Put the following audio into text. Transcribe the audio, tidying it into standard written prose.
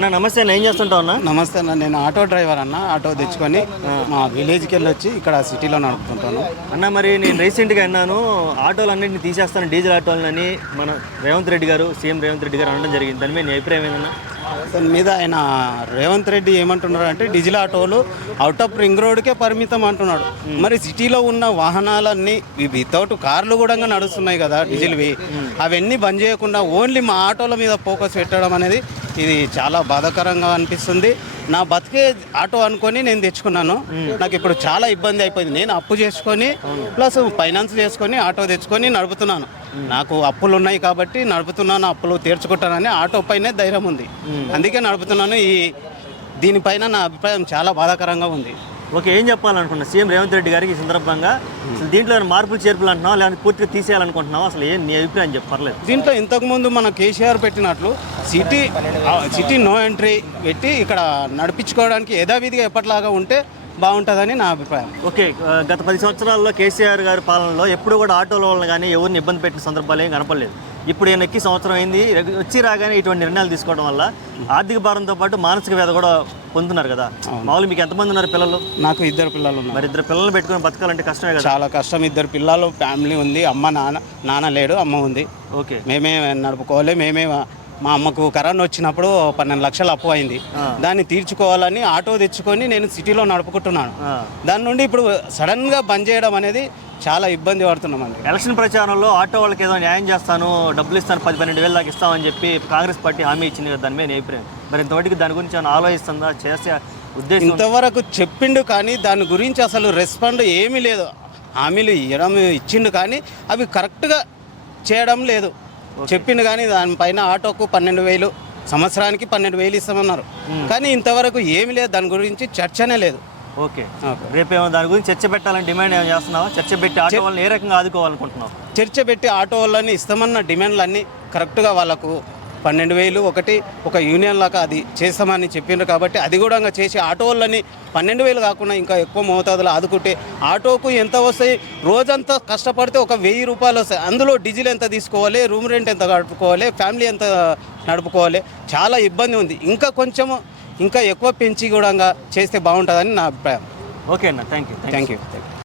అన్న నమస్తే అన్న, ఏం చేస్తుంటావు అన్న? నమస్తే అన్న, నేను ఆటో డ్రైవర్ అన్న. ఆటో తెచ్చుకొని మా విలేజ్కి వెళ్ళి వచ్చి ఇక్కడ సిటీలో నడుపుతుంటాను అన్న. మరి నేను రీసెంట్గా అన్నాను ఆటోలు అన్నింటిని తీసేస్తాను, డీజిల్ ఆటోలని మన రేవంత్ రెడ్డి గారు, సీఎం రేవంత్ రెడ్డి గారు అనడం జరిగింది. దాని మీద నీ అభిప్రాయం ఏందన్నా? దాని మీద ఆయన రేవంత్ రెడ్డి ఏమంటున్నారు అంటే డీజిల్ ఆటోలు అవుట్ ఆఫ్ రింగ్ రోడ్కే పరిమితం అంటున్నాడు. మరి సిటీలో ఉన్న వాహనాలన్నీ వితౌట్ కార్లు కూడా నడుస్తున్నాయి కదా డీజిల్వి, అవన్నీ బంద్ చేయకుండా ఓన్లీ మా ఆటోల మీద ఫోకస్ పెట్టడం అనేది ఇది చాలా బాధాకరంగా అనిపిస్తుంది. నా బతికే ఆటో అనుకొని నేను తెచ్చుకున్నాను. నాకు ఇప్పుడు చాలా ఇబ్బంది అయిపోయింది. నేను అప్పు చేసుకొని ప్లస్ ఫైనాన్స్ చేసుకొని ఆటో తెచ్చుకొని నడుపుతున్నాను. నాకు అప్పులు ఉన్నాయి కాబట్టి నడుపుతున్నాను, అప్పులు తీర్చుకుంటానని ఆటో పైనే ధైర్యం ఉంది, అందుకే నడుపుతున్నాను. దీనిపైన నా అభిప్రాయం చాలా బాధాకరంగా ఉంది. ఓకే, ఏం చెప్పాలనుకున్నా సీఎం రేవంత్ రెడ్డి గారికి ఈ సందర్భంగా? అసలు దీంట్లో మార్పులు చేర్పులు అంటున్నావు, లేకపోతే పూర్తిగా తీసేయాలనుకుంటున్నావు? అసలు ఏం నీ అభిప్రాయం చెప్పర్లేదు. దీంట్లో ఇంతకుముందు మన కేసీఆర్ పెట్టినట్లు సిటీ నో ఎంట్రీ పెట్టి ఇక్కడ నడిపించుకోవడానికి యథావిధిగా ఎప్పటిలాగా ఉంటే బాగుంటుందని నా అభిప్రాయం. ఓకే, గత 10 సంవత్సరాల్లో కేసీఆర్ గారి పాలనలో ఎప్పుడు కూడా ఆటోల వల్ల కానీ ఎవరిని ఇబ్బంది పెట్టిన సందర్భాలు ఏం కనపడలేదు. ఇప్పుడు ఈయన ఎక్కి సంవత్సరం అయింది, వచ్చి రాగానే ఇటువంటి నిర్ణయాలు తీసుకోవడం వల్ల ఆర్థిక భారంతో పాటు మానసిక వేద కూడా పొందుతున్నారు కదా. మామూలు మీకు ఎంతమంది ఉన్నారు పిల్లలు? నాకు 2 పిల్లలు ఉన్నారు. మరి 2 పిల్లలు పెట్టుకుని బతకాలంటే కష్టమే కదా. చాలా కష్టం. 2 పిల్లలు, ఫ్యామిలీ ఉంది. నాన్న లేడు, అమ్మ ఉంది. ఓకే, మేమే నడుపుకోవాలి. మా అమ్మకు కరోనా వచ్చినప్పుడు 12 లక్షలు అప్పు అయింది. దాన్ని తీర్చుకోవాలని ఆటో తెచ్చుకొని నేను సిటీలో నడుపుకుంటున్నాను. దాని నుండి ఇప్పుడు సడన్గా బంద్ చేయడం అనేది చాలా ఇబ్బంది పడుతున్నామండి. ఎలక్షన్ ప్రచారంలో ఆటో వాళ్ళకి ఏదో న్యాయం చేస్తాను, డబ్బులు ఇస్తాను, 10-12 వేలు దాకా ఇస్తామని చెప్పి కాంగ్రెస్ పార్టీ హామీ ఇచ్చింది కదా. దాని మీద అభిప్రాయం మరి ఇంతవరకు దాని గురించి ఏమైనా ఆలోచిస్తుందా, చేసే ఉద్దేశం? ఇంతవరకు చెప్పిండు కానీ దాని గురించి అసలు రెస్పాండ్ ఏమీ లేదు. హామీలు ఇచ్చిండు కానీ అవి కరెక్ట్గా చేయడం లేదు. చెప్పిండు కానీ దానిపైన ఆటోకు 12,000 సంవత్సరానికి 12,000 ఇస్తామన్నారు కానీ ఇంతవరకు ఏమీ లేదు. దాని గురించి చర్చనే లేదు. ఓకే, రేపేమో దాని గురించి చర్చ పెట్టాలని డిమాండ్ ఏమైనా చేస్తున్నావా? చర్చ పెట్టి ఆటో వాళ్ళని ఏ రకంగా ఆదుకోవాలనుకుంటున్నావు? చర్చ పెట్టి ఆటో వాళ్ళని ఇస్తామన్న డిమాండ్లన్నీ కరెక్ట్గా వాళ్ళకు 12,000 ఒక యూనియన్ లాగా అది చేస్తామని చెప్పిండ్రు కాబట్టి అది కూడా చేసి ఆటో వాళ్ళని 12,000 కాకుండా ఇంకా ఎక్కువ మోతాదులో ఆదుకుంటే ఆటోకు ఎంత వస్తాయి? రోజంతా కష్టపడితే ఒక 1,000 రూపాయలు వస్తాయి. అందులో డీజిల్ ఎంత తీసుకోవాలి, రూమ్ రెంట్ ఎంత గడుపుకోవాలి, ఫ్యామిలీ ఎంత నడుపుకోవాలి, చాలా ఇబ్బంది ఉంది. ఇంకా ఎక్కువ పెంచి కూడా చేస్తే బాగుంటుందని నా అభిప్రాయం. ఓకే అన్న, థ్యాంక్ యూ.